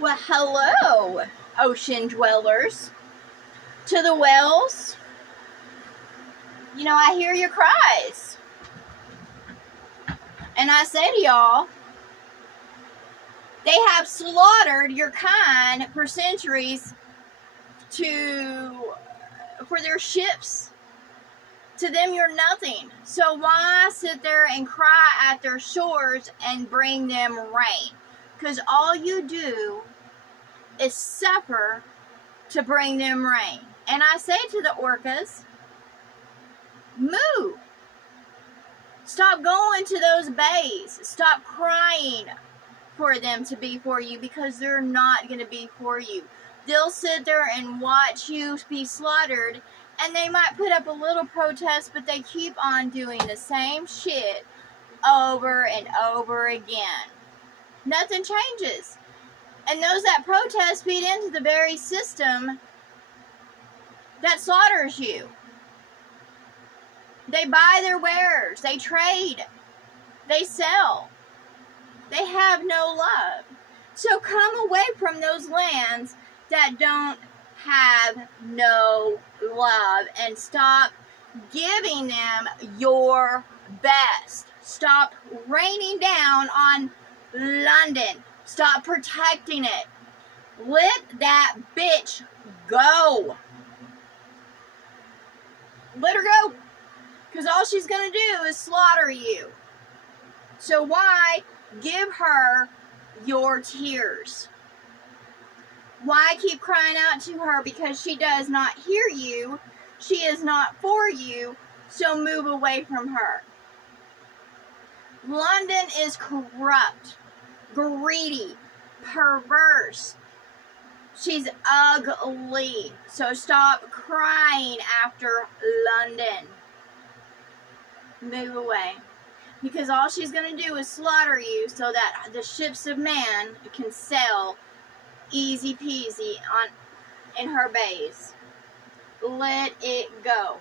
Well, hello, ocean dwellers. To the whales, I hear your cries. And I say to y'all, they have slaughtered your kind for centuries for their ships. To them, you're nothing. So why sit there and cry at their shores and bring them rain? Because all you do is suffer to bring them rain. And I say to the orcas, move. Stop going to those bays. Stop crying for them to be for you, because they're not going to be for you. They'll sit there and watch you be slaughtered, and they might put up a little protest, but they keep on doing the same shit over and over again. Nothing changes. And those that protest feed into the very system that slaughters you. They buy their wares. They trade. They sell. They have no love. So come away from those lands that don't have no love and stop giving them your best. Stop raining down on London. Stop protecting it. Let that bitch go. Let her go. Because all she's going to do is slaughter you. So why give her your tears? Why keep crying out to her? Because she does not hear you. She is not for you. So move away from her. London is corrupt, greedy, perverse. She's ugly. So stop crying after London. Move away. Because all she's going to do is slaughter you so that the ships of man can sail easy peasy in her bays. Let it go.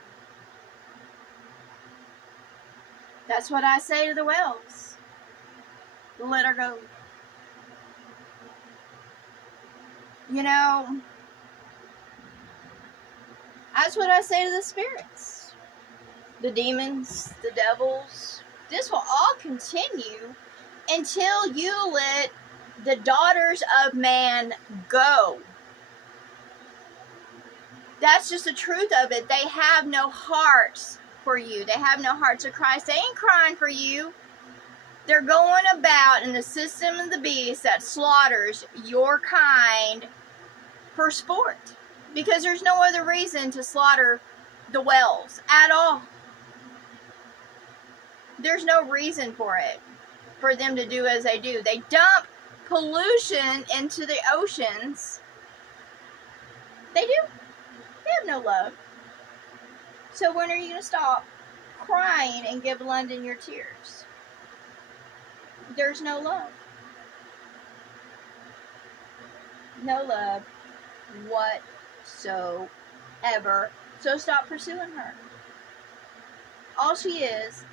That's what I say to the whales. Let her go. That's what I say to the spirits. The demons, the devils. This will all continue until you let the daughters of man go. That's just the truth of it. They have no hearts for you. They have no hearts of Christ. They ain't crying for you. They're going about in the system of the beast that slaughters your kind for sport. Because there's no other reason to slaughter the whales at all. There's no reason for it, for them to do as they do. They dump pollution into the oceans. They do. They have no love. So when are you going to stop crying and give London your tears? There's no love. No love whatsoever. So stop pursuing her. All she is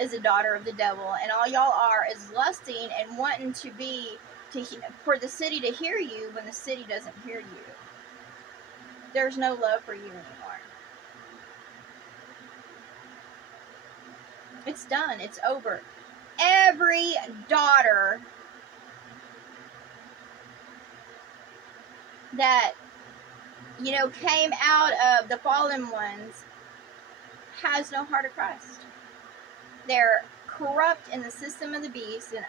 a daughter of the devil, and all y'all are is lusting and wanting for the city to hear you when the city doesn't hear you. There's no love for you anymore. It's done. It's over. Every daughter that came out of the fallen ones has no heart of Christ. They're corrupt in the system of the beast and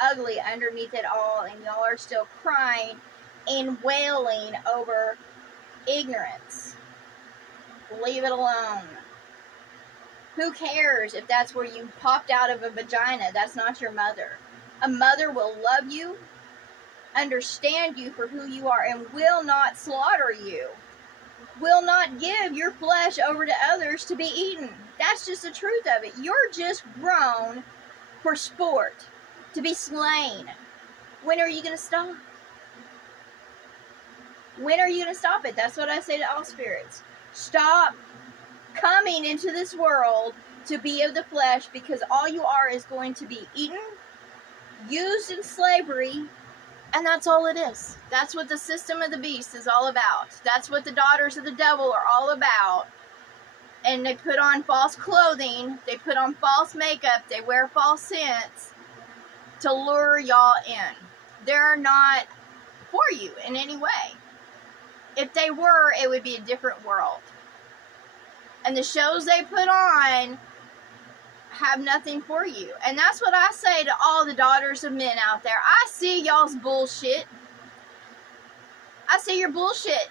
ugly underneath it all, and y'all are still crying and wailing over ignorance. Leave it alone. Who cares if that's where you popped out of a vagina? That's not your mother. A mother will love you, understand you for who you are, and will not slaughter you. Will not give your flesh over to others to be eaten. That's just the truth of it. You're just grown for sport, to be slain. When are you going to stop? When are you going to stop it? That's what I say to all spirits. Stop coming into this world to be of the flesh, because all you are is going to be eaten, used in slavery, And that's all it is. That's what the system of the beast is all about. That's what the daughters of the devil are all about. And they put on false clothing. They put on false makeup. They wear false scents to lure y'all in. They're not for you in any way. If they were, it would be a different world. And the shows they put on have nothing for you. And that's what I say to all the daughters of men out there. I see y'all's bullshit. I see your bullshit.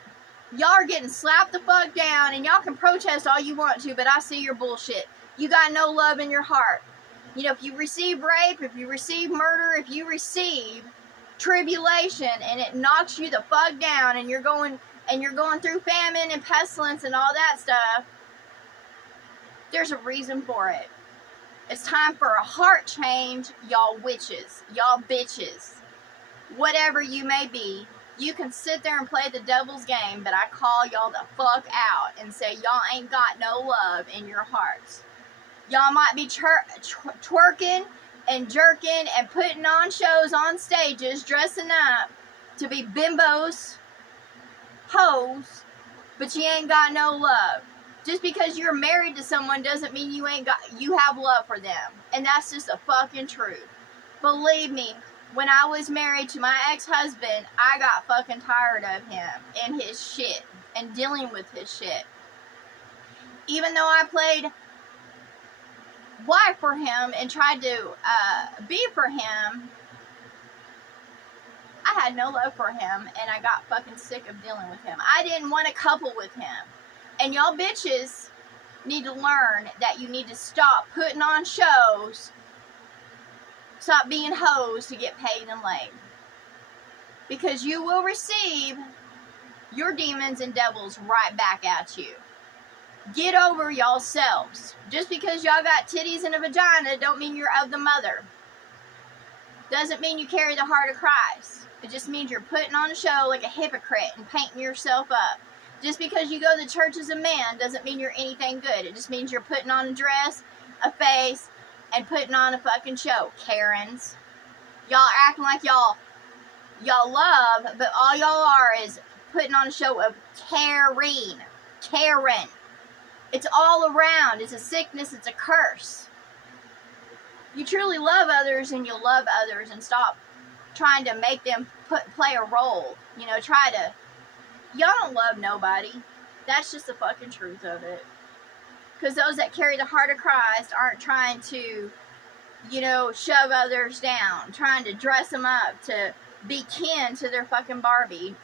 Y'all are getting slapped the fuck down, and y'all can protest all you want to, but I see your bullshit. You got no love in your heart. You know, if you receive rape, if you receive murder, if you receive tribulation, and it knocks you the fuck down, and you're going through famine and pestilence and all that stuff, there's a reason for it. It's time for a heart change, y'all witches, y'all bitches. Whatever you may be, you can sit there and play the devil's game, but I call y'all the fuck out and say y'all ain't got no love in your hearts. Y'all might be twerking and jerking and putting on shows on stages, dressing up to be bimbos, hoes, but you ain't got no love. Just because you're married to someone doesn't mean you have love for them. And that's just the fucking truth. Believe me, when I was married to my ex-husband, I got fucking tired of him and his shit and dealing with his shit. Even though I played wife for him and tried to be for him, I had no love for him, and I got fucking sick of dealing with him. I didn't want a couple with him. And y'all bitches need to learn that you need to stop putting on shows, stop being hoes to get paid and laid. Because you will receive your demons and devils right back at you. Get over yourselves. Just because y'all got titties and a vagina don't mean you're of the mother. Doesn't mean you carry the heart of Christ. It just means you're putting on a show like a hypocrite and painting yourself up. Just because you go to church as a man doesn't mean you're anything good. It just means you're putting on a dress, a face, and putting on a fucking show. Karens. Y'all are acting like y'all love, but all y'all are is putting on a show of caring. Karen. It's all around. It's a sickness. It's a curse. You truly love others, and you'll love others, and stop trying to make them play a role. You know, y'all don't love nobody. That's just the fucking truth of it. Because those that carry the heart of Christ aren't trying to, you know, shove others down, trying to dress them up to be kin to their fucking Barbie.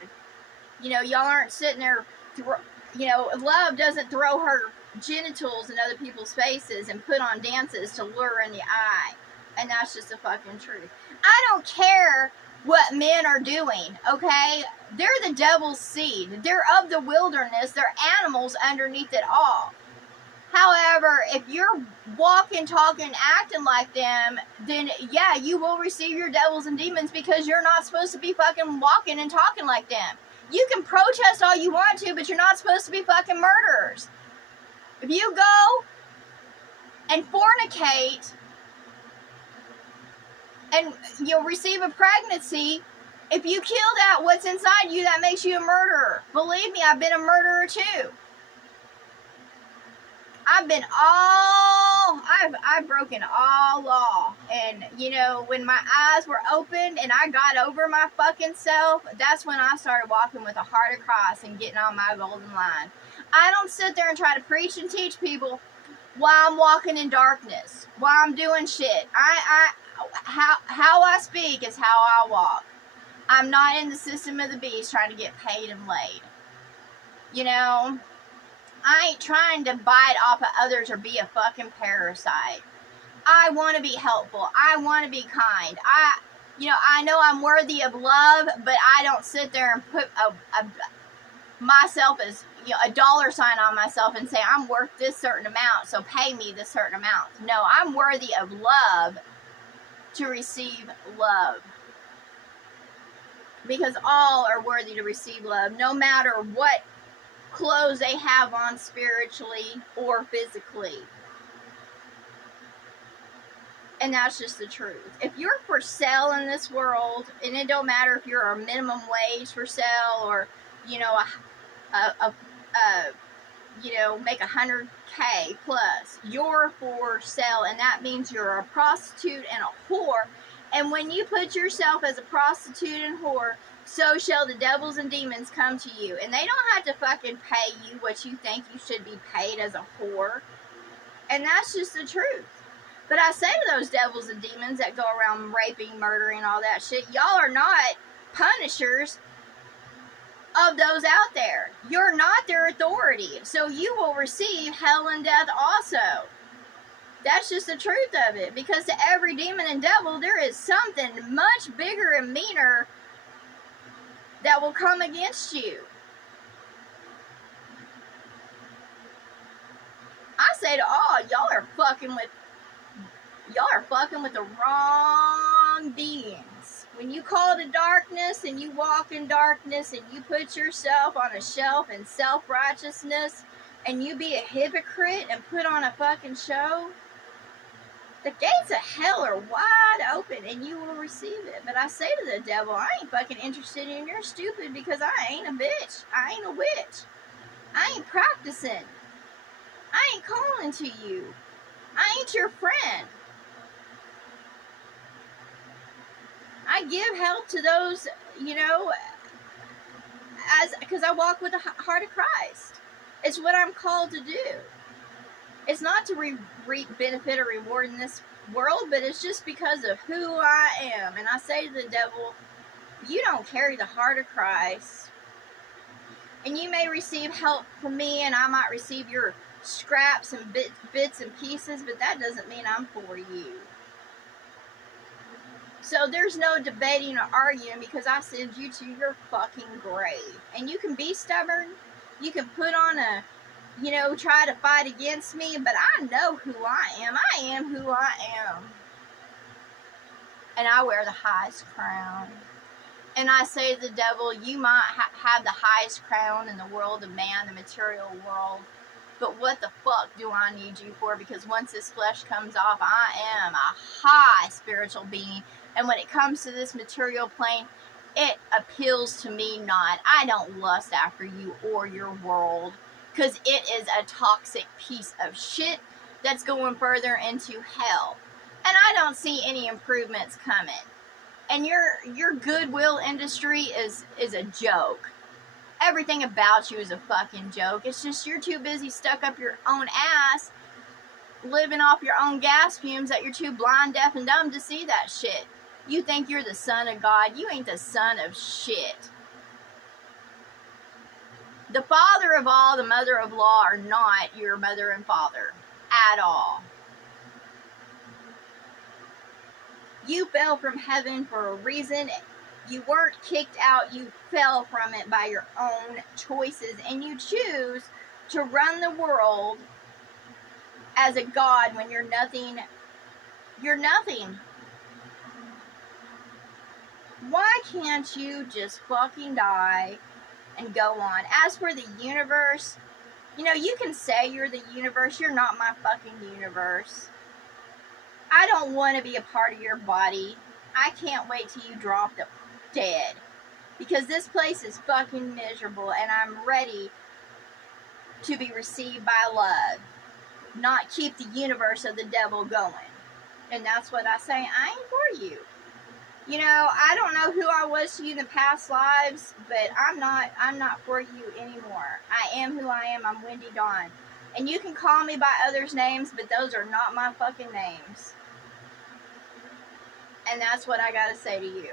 You know, y'all aren't sitting there, love doesn't throw her genitals in other people's faces and put on dances to lure in the eye. And that's just the fucking truth. I don't care what men are doing, okay? They're the devil's seed. They're of the wilderness. They're animals underneath it all. However, if you're walking, talking, acting like them, then yeah, you will receive your devils and demons because you're not supposed to be fucking walking and talking like them. You can protest all you want to, but you're not supposed to be fucking murderers. If you go and fornicate and you'll receive a pregnancy, if you kill that, what's inside you, that makes you a murderer. Believe me, I've been a murderer too. I've broken all law. And, you know, when my eyes were opened and I got over my fucking self, that's when I started walking with a heart of Christ and getting on my golden line. I don't sit there and try to preach and teach people while I'm walking in darkness, while I'm doing shit. How I speak is how I walk. I'm not in the system of the beast trying to get paid and laid. You know, I ain't trying to bite off of others or be a fucking parasite. I want to be helpful. I want to be kind. I know I'm worthy of love, but I don't sit there and put myself as, you know, a dollar sign on myself and say I'm worth this certain amount, so pay me this certain amount. No, I'm worthy of love to receive love. Because all are worthy to receive love, no matter what clothes they have on spiritually or physically. And that's just the truth. If you're for sale in this world, and it don't matter if you're a minimum wage for sale or, you know, you know, make 100K plus, you're for sale, and that means you're a prostitute and a whore. And when you put yourself as a prostitute and whore, so shall the devils and demons come to you. And they don't have to fucking pay you what you think you should be paid as a whore. And that's just the truth. But I say to those devils and demons that go around raping, murdering, all that shit, y'all are not punishers of those out there. You're not their authority. So you will receive hell and death also. That's just the truth of it. Because to every demon and devil, there is something much bigger and meaner that will come against you. I say to all, y'all are fucking with the wrong beings. When you call to darkness and you walk in darkness and you put yourself on a shelf in self-righteousness and you be a hypocrite and put on a fucking show, the gates of hell are wide open and you will receive it. But I say to the devil, I ain't fucking interested in your stupid, because I ain't a bitch. I ain't a witch. I ain't practicing. I ain't calling to you. I ain't your friend. I give help to those, you know, because I walk with the heart of Christ. It's what I'm called to do. It's not to reap benefit or reward in this world, but it's just because of who I am. And I say to the devil, you don't carry the heart of Christ. And you may receive help from me, and I might receive your scraps and bits and pieces, but that doesn't mean I'm for you. So there's no debating or arguing, because I send you to your fucking grave. And you can be stubborn. You can put on a, you know, try to fight against me, but I know who I am. I am who I am. And I wear the highest crown. And I say to the devil, you might have the highest crown in the world of man, the material world, but what the fuck do I need you for? Because once this flesh comes off, I am a high spiritual being. And when it comes to this material plane, it appeals to me not. I don't lust after you or your world, because it is a toxic piece of shit that's going further into hell. And I don't see any improvements coming. And your goodwill industry is a joke. Everything about you is a fucking joke. It's just you're too busy stuck up your own ass, living off your own gas fumes, that you're too blind, deaf, and dumb to see that shit. You think you're the son of God. You ain't the son of shit. The father of all, the mother of law are not your mother and father at all. You fell from heaven for a reason. You weren't kicked out. You fell from it by your own choices. And you choose to run the world as a god when you're nothing. You're nothing. Why can't you just fucking die and go on? As for the universe, you know, you can say you're the universe. You're not my fucking universe. I don't want to be a part of your body. I can't wait till you drop dead. Because this place is fucking miserable, and I'm ready to be received by love. Not keep the universe of the devil going. And that's what I say. I ain't for you. You know, I don't know who I was to you in the past lives, but I'm not for you anymore. I am who I am. I'm Wendy Dawn. And you can call me by others' names, but those are not my fucking names. And that's what I gotta say to you.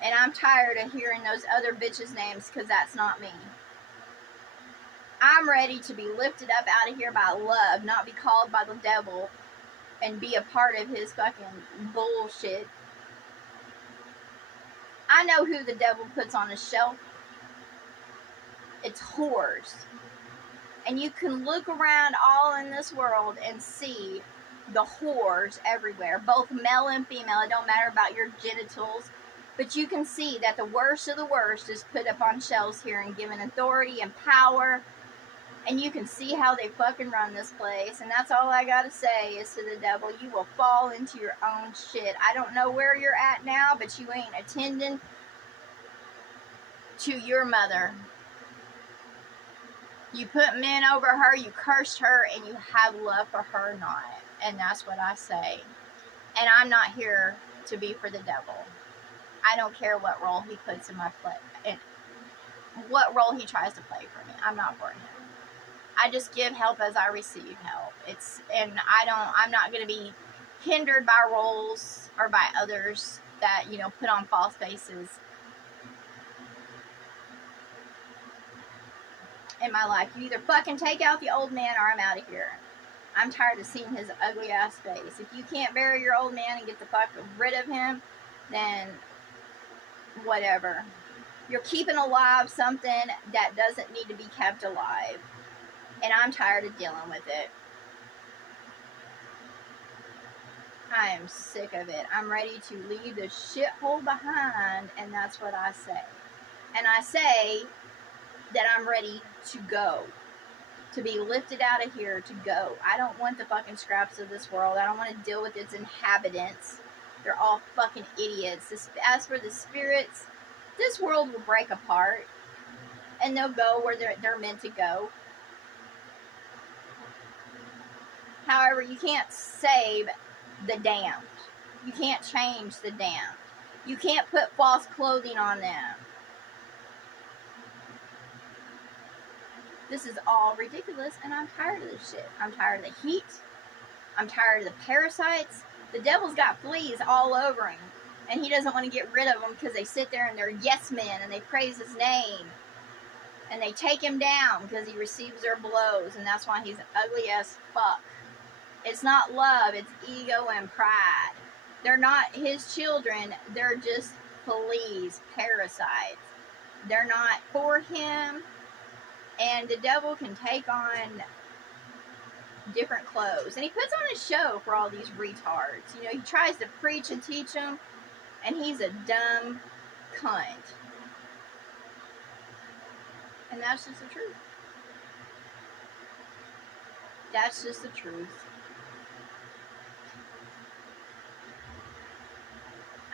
And I'm tired of hearing those other bitches' names, because that's not me. I'm ready to be lifted up out of here by love, not be called by the devil and be a part of his fucking bullshit. I know who the devil puts on his shelf. It's whores. And you can look around all in this world and see the whores everywhere, both male and female. It don't matter about your genitals, but you can see that the worst of the worst is put up on shelves here and given authority and power And you can see how they fucking run this place. And that's all I gotta say is to the devil, you will fall into your own shit. I don't know where you're at now, but you ain't attending to your mother. You put men over her, you cursed her, and you have love for her not. And that's what I say. And I'm not here to be for the devil. I don't care what role he puts in my play, and what role he tries to play for me. I'm not for him. I just give help as I receive help. I'm not going to be hindered by roles or by others that, put on false faces in my life. You either fucking take out the old man or I'm out of here. I'm tired of seeing his ugly ass face. If you can't bury your old man and get the fuck rid of him, then whatever. You're keeping alive something that doesn't need to be kept alive. And I'm tired of dealing with it. I am sick of it. I'm ready to leave the shithole behind, and that's what I say. And I say that I'm ready to go. To be lifted out of here, to go. I don't want the fucking scraps of this world. I don't want to deal with its inhabitants. They're all fucking idiots. As for the spirits, this world will break apart. And they'll go where they're meant to go. However, you can't save the damned. You can't change the damned. You can't put false clothing on them. This is all ridiculous, and I'm tired of this shit. I'm tired of the heat. I'm tired of the parasites. The devil's got fleas all over him, and he doesn't want to get rid of them because they sit there and they're yes men, and they praise his name. And they take him down because he receives their blows, and that's why he's ugly as fuck. It's not love, it's ego and pride. They're not his children, they're just fleas, parasites. They're not for him, and the devil can take on different clothes. And he puts on a show for all these retards. He tries to preach and teach them, and he's a dumb cunt. And that's just the truth. That's just the truth.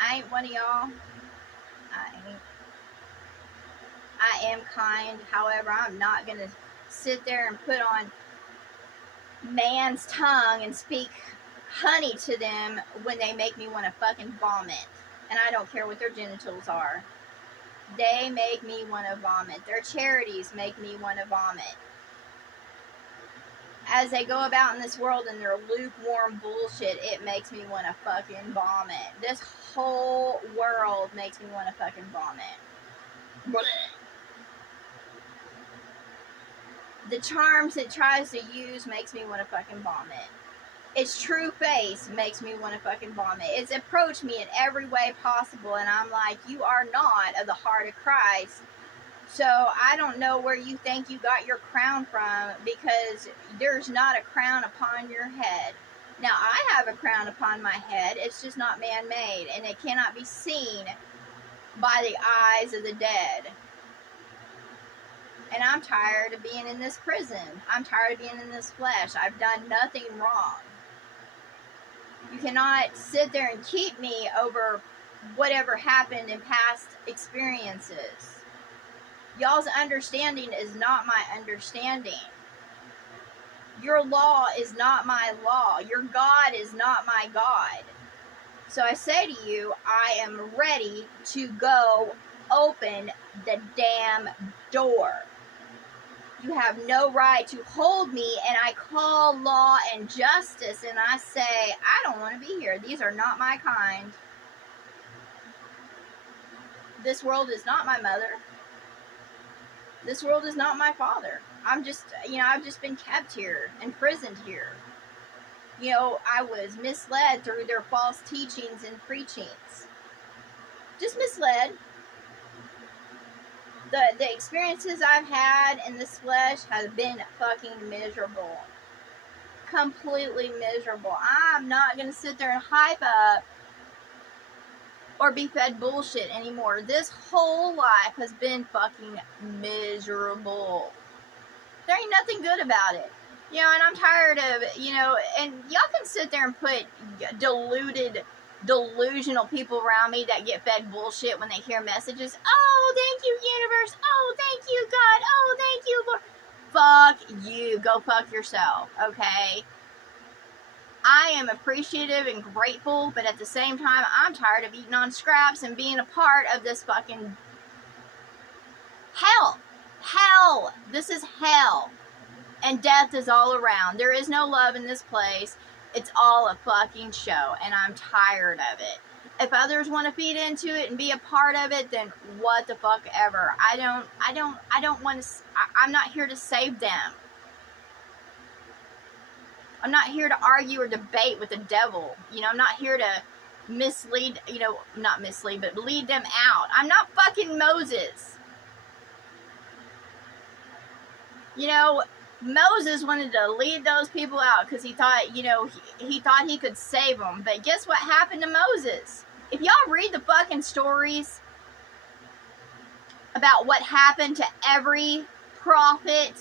I ain't one of y'all. I am kind. However, I'm not going to sit there and put on man's tongue and speak honey to them when they make me want to fucking vomit. And I don't care what their genitals are. They make me want to vomit. Their charities make me want to vomit. As they go about in this world in their lukewarm bullshit, it makes me want to fucking vomit. This whole world makes me want to fucking vomit. The charms it tries to use makes me want to fucking vomit. Its true face makes me want to fucking vomit. It's approached me in every way possible, and I'm like, you are not of the heart of Christ. So I don't know where you think you got your crown from, because there's not a crown upon your head. Now, I have a crown upon my head. It's just not man-made, and it cannot be seen by the eyes of the dead. And I'm tired of being in this prison. I'm tired of being in this flesh. I've done nothing wrong. You cannot sit there and keep me over whatever happened in past experiences. Y'all's understanding is not my understanding. Your law is not my law. Your God is not my God. So I say to you, I am ready to go open the damn door. You have no right to hold me, and I call law and justice, and I say, I don't want to be here. These are not my kind. This world is not my mother. This world is not my father. I've just been kept here, imprisoned here. I was misled through their false teachings and preachings. Just misled. The experiences I've had in this flesh have been fucking miserable. Completely miserable. I'm not going to sit there and hype up or be fed bullshit anymore. This whole life has been fucking miserable. There ain't nothing good about it. You know, and I'm tired of, you know, and y'all can sit there and put delusional people around me that get fed bullshit when they hear messages. Oh, thank you, universe. Oh, thank you, God. Oh, thank you, Lord. Fuck you. Go fuck yourself, okay? I am appreciative and grateful, but at the same time, I'm tired of eating on scraps and being a part of this fucking hell. Hell. This is hell. And death is all around. There is no love in this place. It's all a fucking show, and I'm tired of it. If others want to feed into it and be a part of it, then what the fuck ever. I don't want to, I'm not here to save them. I'm not here to argue or debate with the devil. You know, I'm not here to mislead, you know, not mislead, but lead them out. I'm not fucking Moses. You know, Moses wanted to lead those people out because he thought, you know, he thought he could save them. But guess what happened to Moses? If y'all read the fucking stories about what happened to every prophet,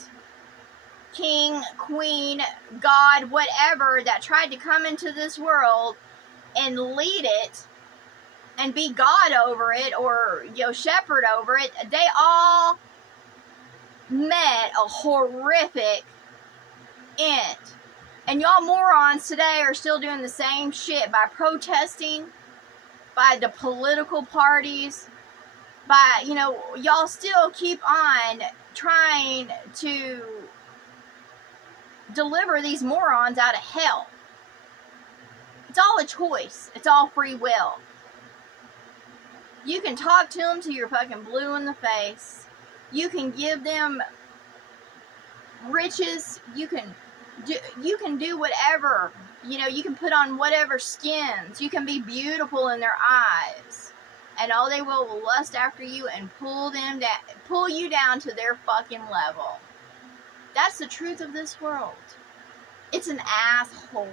king, queen, God, whatever, that tried to come into this world and lead it and be God over it, or, you know, shepherd over it, they all met a horrific end. And y'all morons today are still doing the same shit by protesting, by the political parties, by, you know, y'all still keep on trying to deliver these morons out of hell. It's all a choice. It's all free will. You can talk to them till you're fucking blue in the face. You can give them riches. You can do whatever. You know, you can put on whatever skins. You can be beautiful in their eyes. And all they will lust after you and pull you down to their fucking level. That's the truth of this world. It's an asshole.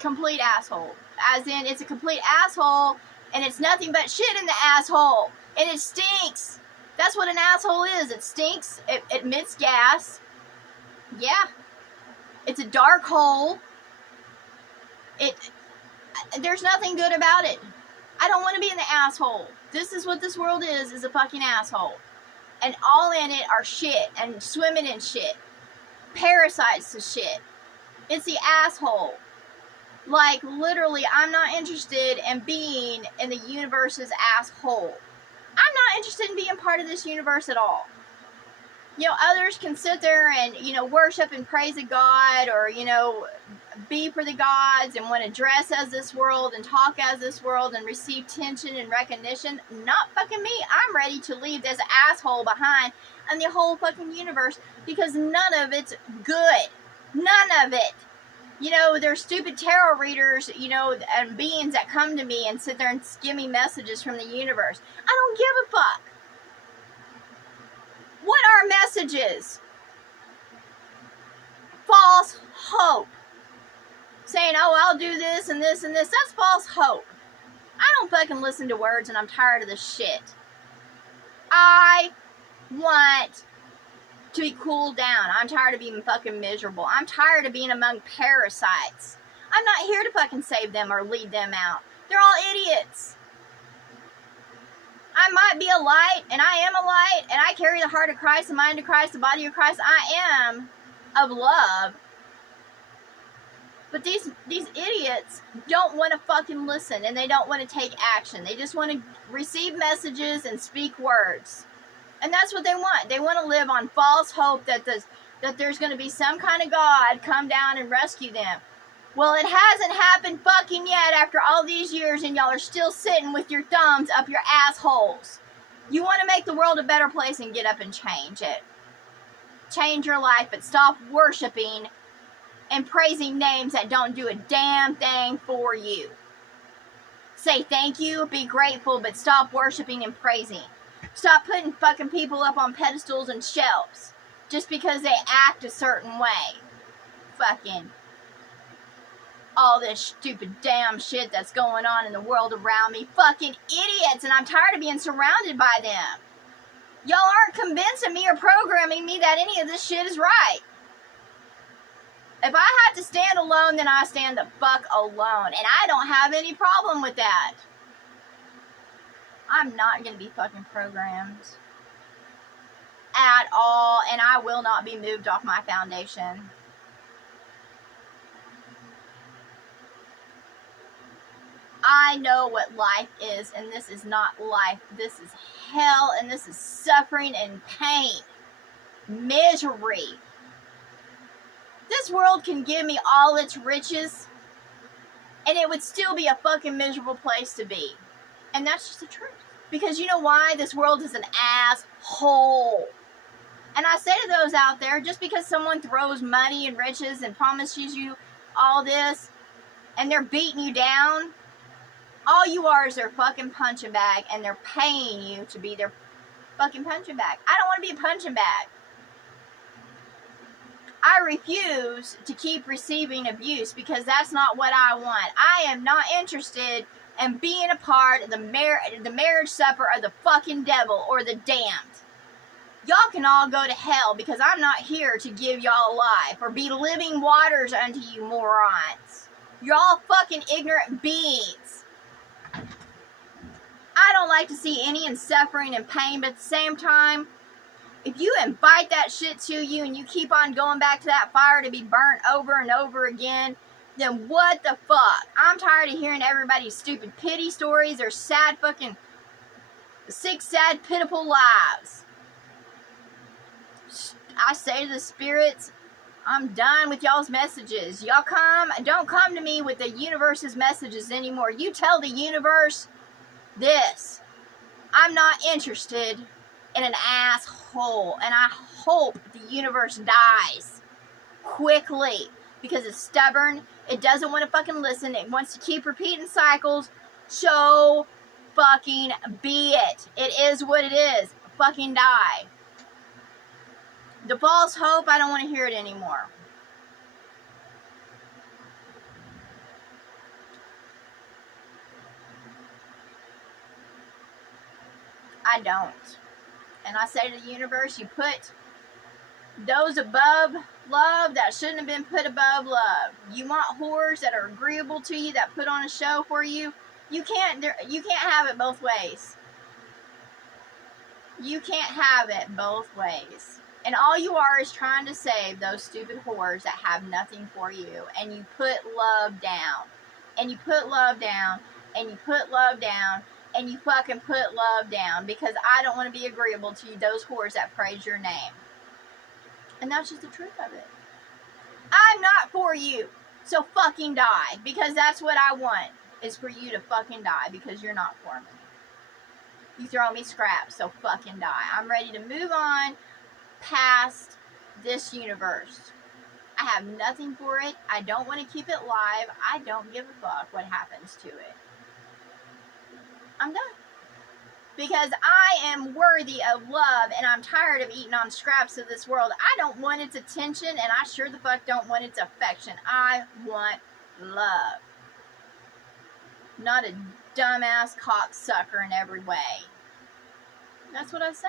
Complete asshole. As in, it's a complete asshole, and it's nothing but shit in the asshole. And it stinks. That's what an asshole is. It stinks. It emits gas. Yeah. It's a dark hole. There's nothing good about it. I don't want to be in the asshole. This is what this world is a fucking asshole. And all in it are shit and swimming in shit. Parasites to shit. It's the asshole. Like, literally, I'm not interested in being in the universe's asshole. I'm not interested in being part of this universe at all. You know, others can sit there and, you know, worship and praise a god, or, you know, be for the gods and want to dress as this world and talk as this world and receive attention and recognition. Not fucking me. I'm ready to leave this asshole behind and the whole fucking universe, because none of it's good. None of it. You know, there's stupid tarot readers, you know, and beings that come to me and sit there and give me messages from the universe. I don't give a fuck. What are messages? False hope. Saying, oh, I'll do this and this and this. That's false hope. I don't fucking listen to words, and I'm tired of this shit. I want to be cooled down. I'm tired of being fucking miserable. I'm tired of being among parasites. I'm not here to fucking save them or lead them out. They're all idiots. I might be a light, and I am a light, and I carry the heart of Christ, the mind of Christ, the body of Christ. I am of love. But these idiots don't want to fucking listen, and they don't want to take action. They just want to receive messages and speak words. And that's what they want. They want to live on false hope that there's going to be some kind of God come down and rescue them. Well, it hasn't happened fucking yet after all these years, and y'all are still sitting with your thumbs up your assholes. You want to make the world a better place, and get up and change it. Change your life, but stop worshiping and praising names that don't do a damn thing for you. Say thank you, be grateful, but stop worshiping and praising. Stop putting fucking people up on pedestals and shelves just because they act a certain way. Fucking all this stupid damn shit that's going on in the world around me. Fucking idiots, and I'm tired of being surrounded by them. Y'all aren't convincing me or programming me that any of this shit is right. If I have to stand alone, then I stand the fuck alone. And I don't have any problem with that. I'm not going to be fucking programmed. At all. And I will not be moved off my foundation. I know what life is, and this is not life. This is hell, and this is suffering and pain. Misery. This world can give me all its riches, and it would still be a fucking miserable place to be. And that's just the truth. Because you know why? This world is an asshole. And I say to those out there, just because someone throws money and riches and promises you all this, and they're beating you down, all you are is their fucking punching bag, and they're paying you to be their fucking punching bag. I don't want to be a punching bag. I refuse to keep receiving abuse because that's not what I want. I am not interested in being a part of the marriage supper of the fucking devil or the damned. Y'all can all go to hell because I'm not here to give y'all life or be living waters unto you morons. You're all fucking ignorant beings. I don't like to see any in suffering and pain, but at the same time, if you invite that shit to you and you keep on going back to that fire to be burnt over and over again, then what the fuck? I'm tired of hearing everybody's stupid pity stories or sad fucking sick, sad, pitiful lives. I say to the spirits, I'm done with y'all's messages. Y'all don't come to me with the universe's messages anymore. You tell the universe this. I'm not interested in an asshole, and I hope the universe dies quickly because it's stubborn. It doesn't want to fucking listen. It wants to keep repeating cycles. So fucking be it. It is what it is. Fucking die. The false hope, I don't want to hear it anymore. I don't. And I say to the universe, you put those above love that shouldn't have been put above love. You want whores that are agreeable to you, that put on a show for you. You can't have it both ways. You can't have it both ways. And all you are is trying to save those stupid whores that have nothing for you. And you put love down. And you put love down. And you put love down. And you fucking put love down. Because I don't want to be agreeable to those whores that praise your name. And that's just the truth of it. I'm not for you. So fucking die. Because that's what I want. Is for you to fucking die. Because you're not for me. You throw me scraps. So fucking die. I'm ready to move on past this universe. I have nothing for it. I don't want to keep it live. I don't give a fuck what happens to it. I'm done. Because I am worthy of love and I'm tired of eating on scraps of this world. I don't want its attention and I sure the fuck don't want its affection. I want love. Not a dumbass cocksucker in every way. That's what I say.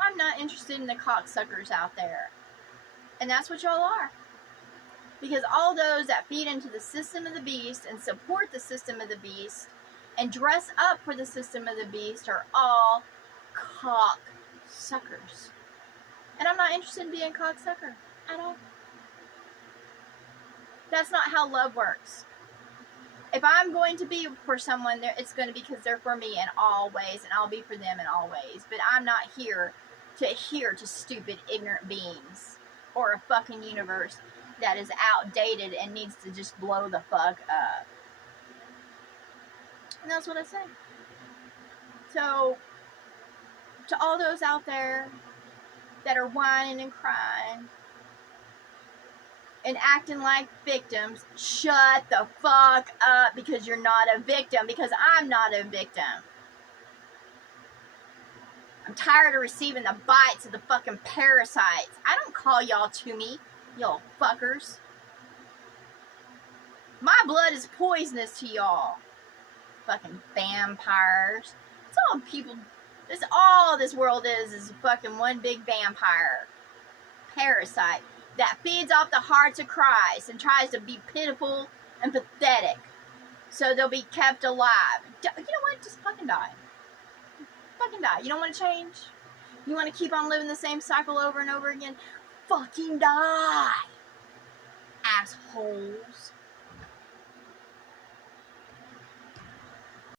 I'm not interested in the cocksuckers out there. And that's what y'all are. Because all those that feed into the system of the beast and support the system of the beast and dress up for the system of the beast are all cocksuckers. And I'm not interested in being a cocksucker at all. That's not how love works. If I'm going to be for someone, it's going to be because they're for me in all ways, and I'll be for them in all ways. But I'm not here to adhere to stupid, ignorant beings or a fucking universe that is outdated and needs to just blow the fuck up. And that's what I say. So, to all those out there that are whining and crying and acting like victims, shut the fuck up because you're not a victim, because I'm not a victim. I'm tired of receiving the bites of the fucking parasites. I don't call y'all to me, y'all fuckers. My blood is poisonous to y'all. Fucking vampires. It's all people That's all this world is fucking one big vampire parasite that feeds off the hearts of Christ and tries to be pitiful and pathetic so they'll be kept alive. You know what? Just fucking die. Fucking die. You don't want to change? You want to keep on living the same cycle over and over again? Fucking die. Assholes.